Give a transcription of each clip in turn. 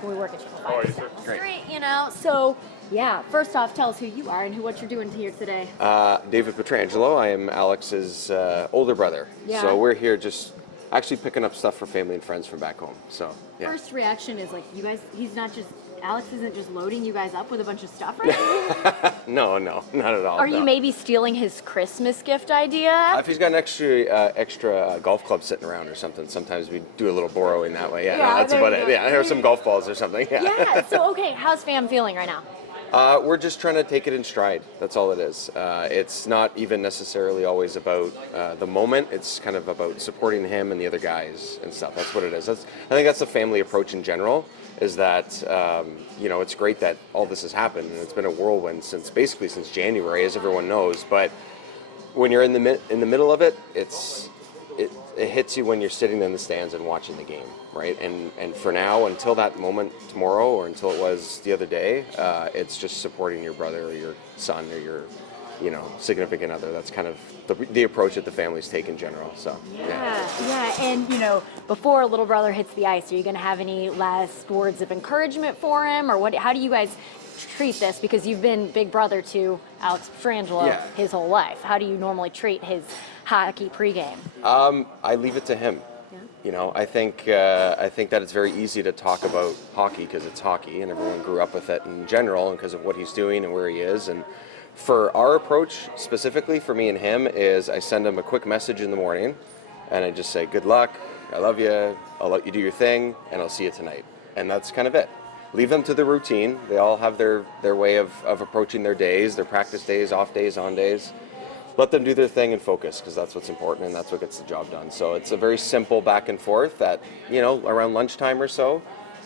and we work at Channel 5 yes, sir. down the Great. street, you know. So, yeah, first off, tell us who you are and what you're doing here today. David Pietrangelo. I am Alex's older brother. Yeah. So we're here just actually picking up stuff for family and friends from back home. So, yeah. First reaction is like, you guys, Alex isn't just loading you guys up with a bunch of stuff right now? No, not at all. Are no. you maybe stealing his Christmas gift idea? If he's got an extra golf club sitting around or something, sometimes we do a little borrowing that way. Yeah, Yeah, no, that's there about you it. go. Yeah, or some golf balls or something. Yeah. Yeah, so okay, how's fam feeling right now? We're just trying to take it in stride. That's all it is. It's not even necessarily always about the moment. It's kind of about supporting him and the other guys and stuff. That's what it is. I think that's the family approach in general, is that, it's great that all this has happened. And it's been a whirlwind since January, as everyone knows. But when you're in the middle of it, it hits you when you're sitting in the stands and watching the game, right? And for now, until that moment tomorrow, or until it was the other day, it's just supporting your brother or your son or your, significant other. That's kind of the approach that the families take in general. So Yeah, and before little brother hits the ice, are you going to have any last words of encouragement for him, or what? How do you guys treat this? Because you've been big brother to Alex Pietrangelo his whole life. How do you normally treat his hockey pregame? I leave it to him. Yeah. I think that it's very easy to talk about hockey because it's hockey and everyone grew up with it in general, and because of what he's doing and where he is. And for our approach, specifically for me and him, is I send him a quick message in the morning and I just say, good luck, I love you, I'll let you do your thing, and I'll see you tonight. And that's kind of it. Leave them to the routine. They all have their way of approaching their days, their practice days, off days, on days. Let them do their thing and focus, because that's what's important and that's what gets the job done. So it's a very simple back and forth that, around lunchtime or so,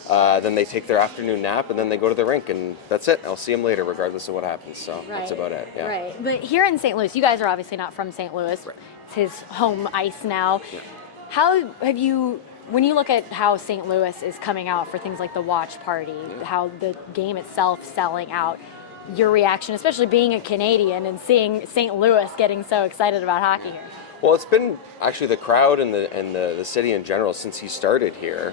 then they take their afternoon nap and then they go to the rink, and that's it. I'll see them later regardless of what happens. So that's about it. Yeah. Right. But here in St. Louis, you guys are obviously not from St. Louis. Right. It's his home ice now. Yeah. How have you, when you look at how St. Louis is coming out for things like the watch party, how the game itself selling out, your reaction, especially being a Canadian and seeing St. Louis getting so excited about hockey here? Well, it's been actually the crowd and the city in general since he started here.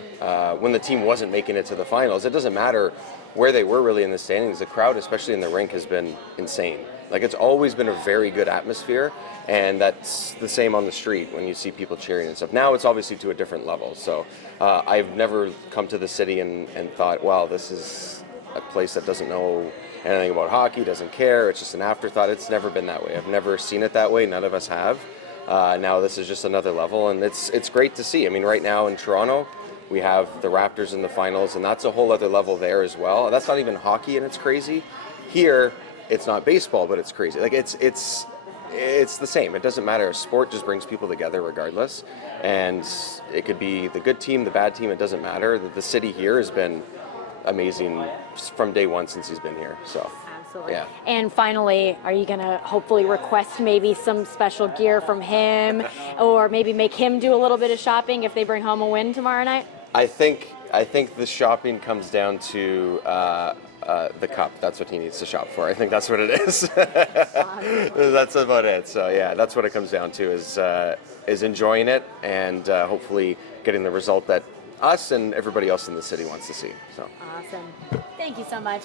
When the team wasn't making it to the finals, it doesn't matter where they were really in the standings. The crowd, especially in the rink, has been insane. Like, it's always been a very good atmosphere, and that's the same on the street when you see people cheering and stuff. Now it's obviously to a different level. So I've never come to the city and thought, wow, this is a place that doesn't know anything about hockey, doesn't care, it's just an afterthought. It's never been that way. I've never seen it that way. None of us have. Now this is just another level, and it's great to see. I mean, right now in Toronto, we have the Raptors in the finals, and that's a whole other level there as well. That's not even hockey, and it's crazy. Here, it's not baseball, but it's crazy. Like, it's the same. It doesn't matter. Sport just brings people together regardless, and it could be the good team, the bad team. It doesn't matter. The city here has been amazing from day one since he's been here. So. Absolutely. Yeah. And finally, are you going to hopefully request maybe some special gear from him, or maybe make him do a little bit of shopping if they bring home a win tomorrow night? I think the shopping comes down to the cup. That's what he needs to shop for. I think that's what it is. That's about it. So yeah, that's what it comes down to, is enjoying it and hopefully getting the result that us and everybody else in the city wants to see. So awesome. Thank you so much.